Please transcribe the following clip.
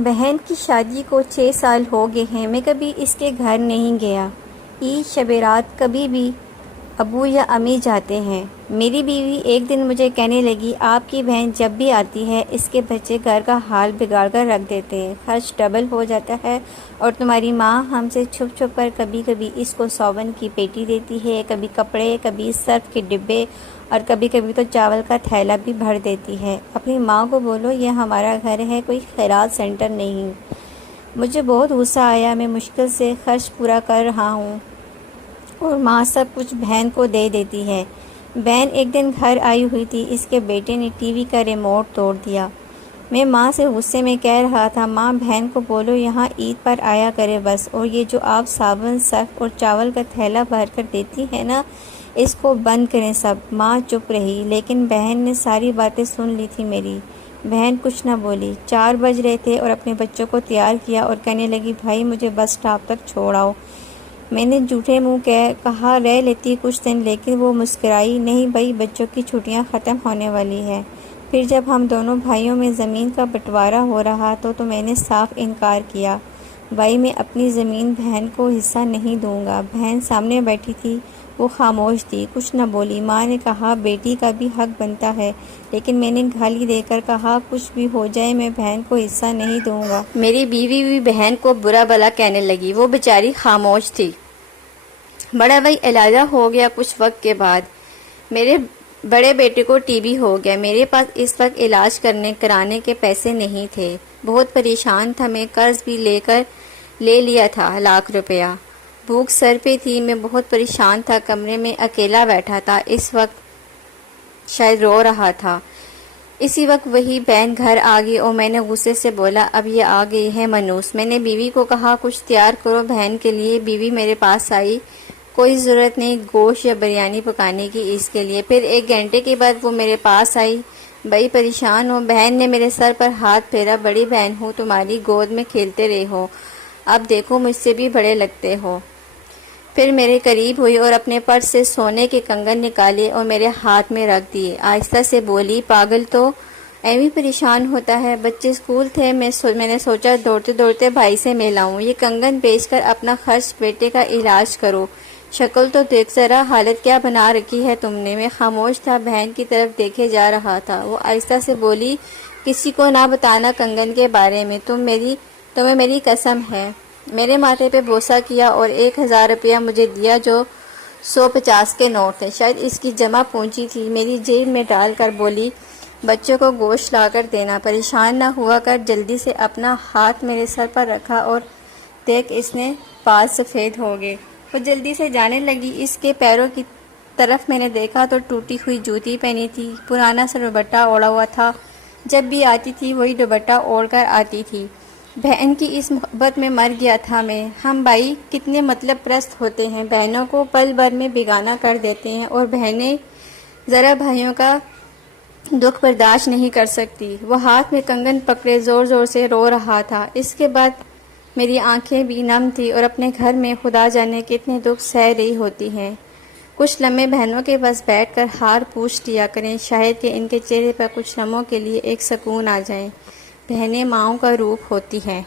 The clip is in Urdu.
بہن کی شادی کو 6 سال ہو گئے ہیں، میں کبھی اس کے گھر نہیں گیا۔ عید شب رات کبھی بھی ابو یا امی جاتے ہیں۔ میری بیوی ایک دن مجھے کہنے لگی، آپ کی بہن جب بھی آتی ہے اس کے بچے گھر کا حال بگاڑ کر رکھ دیتے ہیں، خرچ ڈبل ہو جاتا ہے، اور تمہاری ماں ہم سے چھپ چھپ کر کبھی کبھی اس کو صابن کی پیٹی دیتی ہے، کبھی کپڑے، کبھی سرف کے ڈبے، اور کبھی کبھی تو چاول کا تھیلا بھی بھر دیتی ہے۔ اپنی ماں کو بولو یہ ہمارا گھر ہے، کوئی خیرات سینٹر نہیں۔ مجھے بہت غصہ آیا، میں مشکل سے خرچ پورا کر رہا ہوں اور ماں سب کچھ بہن کو دے دیتی ہے۔ بہن ایک دن گھر آئی ہوئی تھی، اس کے بیٹے نے ٹی وی کا ریموٹ توڑ دیا۔ میں ماں سے غصے میں کہہ رہا تھا، ماں بہن کو بولو یہاں عید پر آیا کرے بس، اور یہ جو آپ صابن، سرف اور چاول کا تھیلا بھر کر دیتی ہے نا، اس کو بند کریں سب۔ ماں چپ رہی، لیکن بہن نے ساری باتیں سن لی تھی میری۔ بہن کچھ نہ بولی۔ 4 بج رہے تھے اور اپنے بچوں کو تیار کیا اور کہنے لگی، بھائی مجھے بس سٹاپ تک چھوڑ آؤ۔ میں نے جھوٹے منہ کہا رہ لیتی کچھ دن، لیکن وہ مسکرائی، نہیں بھائی بچوں کی چھٹیاں ختم ہونے والی ہے۔ پھر جب ہم دونوں بھائیوں میں زمین کا بٹوارا ہو رہا تو میں نے صاف انکار کیا، بھائی میں اپنی زمین بہن کو حصہ نہیں دوں گا۔ بہن سامنے بیٹھی تھی، وہ خاموش تھی، کچھ نہ بولی۔ ماں نے کہا، بیٹی کا بھی حق بنتا ہے، لیکن میں نے گالی دے کر کہا، کچھ بھی ہو جائے میں بہن کو حصہ نہیں دوں گا۔ میری بیوی بھی بہن کو برا بھلا کہنے لگی، وہ بیچاری خاموش تھی۔ بڑا بھائی علیحدہ ہو گیا کچھ وقت کے بعد۔ میرے بڑے بیٹے کو ٹی بی ہو گیا۔ میرے پاس اس وقت علاج کرانے کے پیسے نہیں تھے، بہت پریشان تھا میں، قرض بھی لے لیا تھا لاکھ روپیہ۔ بھوک سر پہ تھی، میں بہت پریشان تھا، کمرے میں اکیلا بیٹھا تھا، اس وقت شاید رو رہا تھا۔ اسی وقت وہی بہن گھر آ گئی اور میں نے غصے سے بولا، اب یہ آ گئی ہے منوس۔ میں نے بیوی کو کہا، کچھ تیار کرو بہن کے لیے۔ بیوی میرے پاس آئی، کوئی ضرورت نہیں گوشت یا بریانی پکانے کی اس کے لیے۔ پھر 1 گھنٹے کے بعد وہ میرے پاس آئی، بڑی پریشان ہوں۔ بہن نے میرے سر پر ہاتھ پھیرا، بڑی بہن ہوں تمہاری، گود میں کھیلتے رہے ہو، اب دیکھو مجھ سے بھی بڑے لگتے ہو۔ پھر میرے قریب ہوئی اور اپنے پرس سے سونے کے کنگن نکالے اور میرے ہاتھ میں رکھ دیے۔ آہستہ سے بولی، پاگل تو ایویں پریشان ہوتا ہے، بچے اسکول تھے، میں نے سوچا دوڑتے دوڑتے بھائی سے مل آؤں، یہ کنگن بیچ کر اپنا خرچ، بیٹے کا علاج کرو۔ شکل تو دیکھ ذرا، حالت کیا بنا رکھی ہے تم نے۔ میں خاموش تھا، بہن کی طرف دیکھے جا رہا تھا۔ وہ آہستہ سے بولی، کسی کو نہ بتانا کنگن کے بارے میں، تمہیں میری قسم ہے۔ میرے ماتھے پہ بوسہ کیا اور 1000 روپیہ مجھے دیا، جو 150 کے نوٹ تھے، شاید اس کی جمع پونجی تھی، میری جیب میں ڈال کر بولی، بچوں کو گوشت لا کر دینا، پریشان نہ ہوا کر۔ جلدی سے اپنا ہاتھ میرے سر پر رکھا اور دیکھ اس نے بال سفید ہو گئے۔ وہ جلدی سے جانے لگی۔ اس کے پیروں کی طرف میں نے دیکھا تو ٹوٹی ہوئی جوتی پہنی تھی، پرانا سا دوپٹہ اوڑھا ہوا تھا، جب بھی آتی تھی وہی دوپٹہ اوڑھ کر آتی تھی۔ بہن کی اس محبت میں مر گیا تھا میں۔ ہم بھائی کتنے مطلب پرست ہوتے ہیں، بہنوں کو پل بھر میں بیگانہ کر دیتے ہیں، اور بہنیں ذرا بھائیوں کا دکھ برداشت نہیں کر سکتی۔ وہ ہاتھ میں کنگن پکڑے زور زور سے رو رہا تھا۔ اس کے بعد میری آنکھیں بھی نم تھی اور اپنے گھر میں خدا جانے کتنے دکھ سہ رہی ہوتی ہیں۔ کچھ لمحے بہنوں کے پاس بیٹھ کر حال پوچھ لیا کریں، شاید کہ ان کے چہرے پر کچھ لمحوں کے لیے ایک سکون آ جائے۔ بہنیں ماؤں کا روپ ہوتی ہیں۔